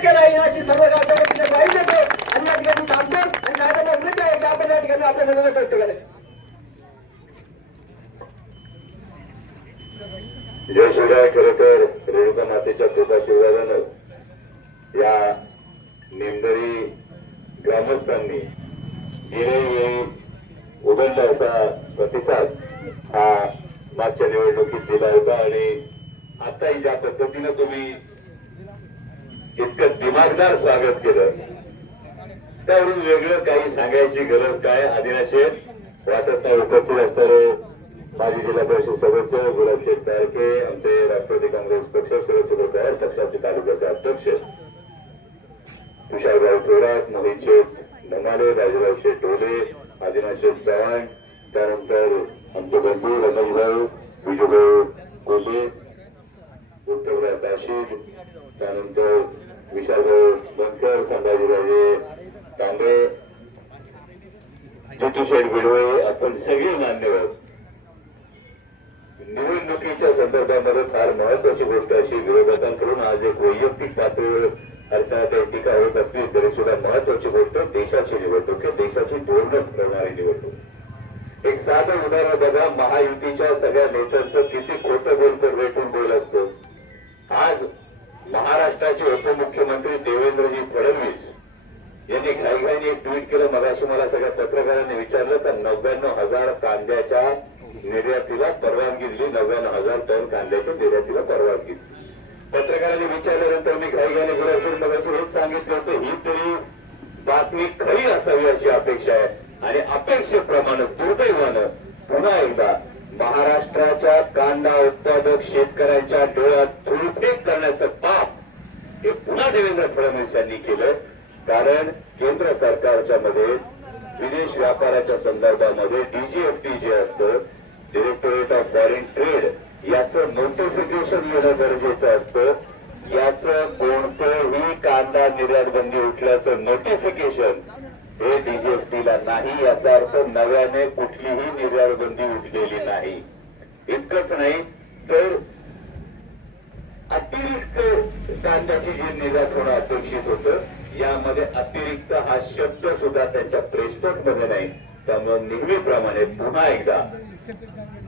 शक्य नाही अशी सर्व गावच्या काही ग्वाही देतो आणि या ठिकाणी थांबतो आणि साहेबांना विनंती आहे की आपण या ठिकाणी आपल्या मनोरंजन करतो करेल जय शिवराय खरं तर रेणुका मातेच्या कृपा शिवरायानं या नेमदरी ग्रामस्थांनी गेले उघडला असा प्रतिसाद हा मागच्या निवडणुकीत दिला होता आणि आताही ज्या पद्धतीनं तुम्ही इतकं दिमागदार स्वागत केलं. त्यावरून वेगळं काही सांगायची गरज काय आदिनाशे वाटत नाही उपस्थित असणारे माजी जिल्हा परिषद सदस्य गुलाबशेठ तारके आमचे राष्ट्रवादी काँग्रेस पक्ष सुरक्षित पवार पक्षाचे तालुक्याचे अध्यक्ष. तुषारभाऊ थोरात मोहित शेठ नमाले राजूराव शेठ डोले आदिनाथ शेठ चव्हाण त्यानंतर जितूशेठ बिडवे आपण सगळे मान्यवर. निवडणुकीच्या संदर्भामध्ये फार महत्वाची गोष्ट अशी विरोधकांकडून आज एक वैयक्तिक पातळीवर अर्थात टीका होत असली तरी सुद्धा महत्वाची गोष्ट देशाची निवडणूक आहे. देशाची धोरणं ठरवणारी निवडणूक. एक साधं उदाहरण बघा महायुतीच्या सगळ्या नेत्यांचं किती खोटं बोलतो रेटून बोल असतो. आज महाराष्ट्राचे उपमुख्यमंत्री देवेंद्रजी फडणवीस यांनी घाईघाईने एक ट्विट केलं मगाशी मला सगळ्या पत्रकारांनी विचारलं तर नव्याण्णव हजार कांद्याच्या निर्यातीला परवानगी दिली नव्याण्णव हजार टन कांद्याच्या निर्यातीला परवानगी दिली. पत्रकारांनी विचारल्यानंतर मी घाईघाईने गुलाबशेठ मगाशी हेच सांगितलं होतं ही तरी बातमी खरी असावी अशी अपेक्षा आहे आणि अपेक्षेप्रमाणे दुर्दैवानं पुन्हा एकदा महाराष्ट्राच्या कांदा उत्पादक शेतकऱ्यांच्या डोळ्यात धुळफेक करण्याचं पाप हे पुन्हा देवेंद्र फडणवीस यांनी केलं. कारण केंद्र सरकारच्या मध्ये विदेश व्यापाराच्या संदर्भामध्ये डीजीएफटी जे असतं डिरेक्टोरेट ऑफ फॉरेन ट्रेड याचं नोटिफिकेशन येणं गरजेचं असतं. याचं कोणतंही कांदा निर्यात बंदी उठल्याचं नोटिफिकेशन हे डीजीएफटीला नाही. याचा अर्थ नव्याने कुठलीही निर्यात बंदी उठलेली नाही. इतकंच नाही तर अतिरिक्त कांद्याची जी निर्यात होणं अपेक्षित होतं. यामध्ये अतिरिक्त हा शब्द सुद्धा त्यांच्या प्रेसनोटमध्ये नाही. त्यामुळे नेहमीप्रमाणे पुन्हा एकदा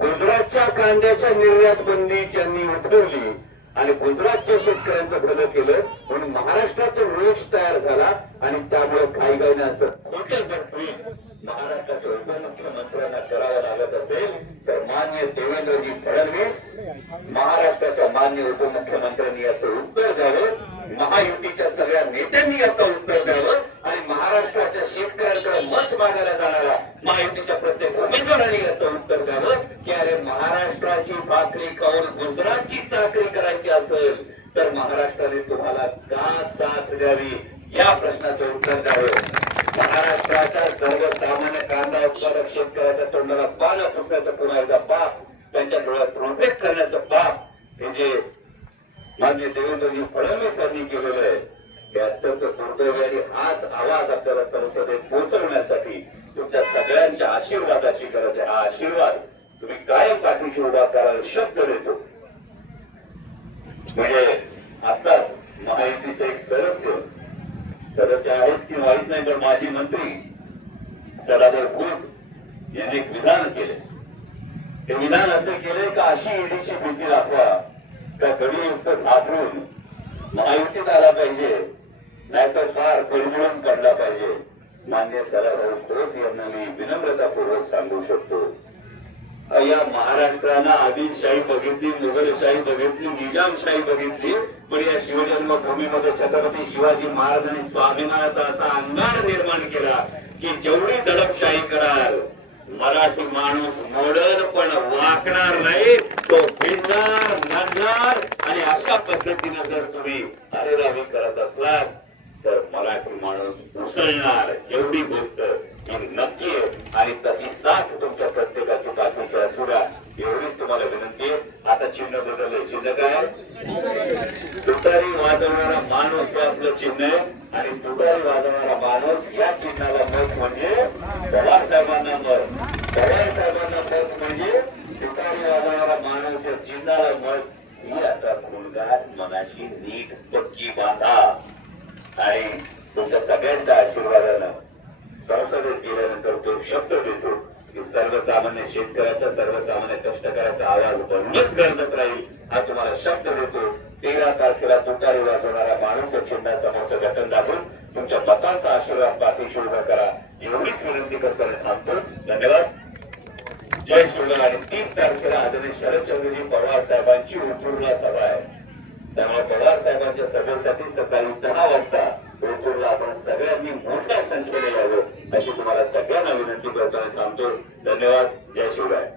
गुजरातच्या कांद्याच्या निर्यात बंदी ज्यांनी उठवली आणि गुजरातच्या शेतकऱ्यांचं भलं केलं म्हणून महाराष्ट्राचा रोष तयार झाला आणि त्यामुळे काही काही असं खोटं जर ट्विट महाराष्ट्राच्या उपमुख्यमंत्र्यांना करावं लागत असेल तर मान्य देवेंद्रजी फडणवीस महाराष्ट्राच्या मान्य उपमुख्यमंत्र्यांनी याचं उत्तर महायुतीच्या सगळ्या नेत्यांनी याचं उत्तर द्यावं आणि महाराष्ट्राच्या शेतकऱ्यांकडे मत मागायला जाणारा महायुतीच्या प्रत्येक उमेदवारांनी याचं उत्तर द्यावं. की अरे महाराष्ट्राची भाकरी खाऊन गुजरातची चाकरी करायची असेल तर महाराष्ट्राने तुम्हाला का साथ द्यावी? या प्रश्नाचं उत्तर द्यावं. महाराष्ट्राच्या सर्वसामान्य कांदा उत्पादक शेतकऱ्याच्या तोंडाला पानं फुटण्याचं पुन्हा एकदा पाप त्यांच्या डोळ्यात रोफेक करण्याचं पाप हे जे मान्य देवेंद्रजी फडणवीस यांनी केलेलं आहे. हे अत्यंत दुर्दैवी आणि हाच आवाज आपल्याला संसदेत पोहोचवण्यासाठी तुमच्या सगळ्यांच्या आशीर्वादाची गरज आहे. हा आशीर्वाद तुम्ही कायम पाठीशी उभा करायला शब्द देतो. म्हणजे आताच महायुतीचे एक सदस्य सदस्य आहेत की माहीत नाही पण माजी मंत्री सदाभाऊ खोत यांनी एक विधान केले ते विधान असं केलंय का अशी ईडीची भीती दाखवा. त्या गडीयुक्त घाबरून महायुतीत आला पाहिजे. नाहीतर फार पडमळून पडला पाहिजे. मान्य सराभाऊ खोत यांना मी विनम्रतापूर्वक सांगू शकतो. या महाराष्ट्रानं आदिलशाही बघितली मुघलशाही बघितली निजामशाही बघितली पण या शिवजन्मभूमीमध्ये छत्रपती शिवाजी महाराजांनी स्वाभिमानाचा असा अंगार निर्माण केला की जेवढी दडपशाही कराल मराठी माणूस मोडल पण वाकणार नाही तो भिडणार नडणार आणि अशा पद्धतीनं जर तुम्ही अरेरावी करत असलात तर मराठी माणूस उसळणार. एवढी गोष्ट ही नक्की आहे आणि तशी साथ तुमच्या प्रत्येकाची बाकीची असू द्या. एवढीच तुम्हाला विनंती आहे. आता चिन्ह बदलले. चिन्ह काय? तुतारी वाजवणारा माणूस हे आपलं चिन्ह आहे. आणि तुतारी वाजवणारा माणूस या चिन्हाला मत म्हणजे पवार साहेबांना मत पवार साहेबांना मत म्हणजे तुतारी वाजवणारा माणूस या चिन्हाला मत ही आता मुलगा मनाची नीट पक्की बांधा. आणि तुमच्या सगळ्यांच्या आशीर्वादानं संसदेत गेल्यानंतर तो शब्द देतो की सर्वसामान्य शेतकऱ्याचा सर्वसामान्य कष्टकऱ्याचा आवाज बनणंच गरजत राहील हा तुम्हाला शब्द देतो. तेरा तारखेला तुटारी वाजवणारा माणूस चिन्हा समोरचं घटन दाखवून तुमच्या मतांचा आशीर्वाद पाठीशी उभा करा. एवढीच विनंती करताना थांबतो. धन्यवाद. जय शिवराय तीस तारखेला आदरणीय शरदचंद्रजी पवार साहेबांची उतरूला सभा आहे. त्यामुळे पवार साहेबांच्या सभेसाठी सकाळी दहा वाजता उतरूला आपण सगळ्यांनी मोठ्या संख्येने यावं अशी तुम्हाला सगळ्यांना विनंती करताना थांबतो. धन्यवाद. जय शिवराय.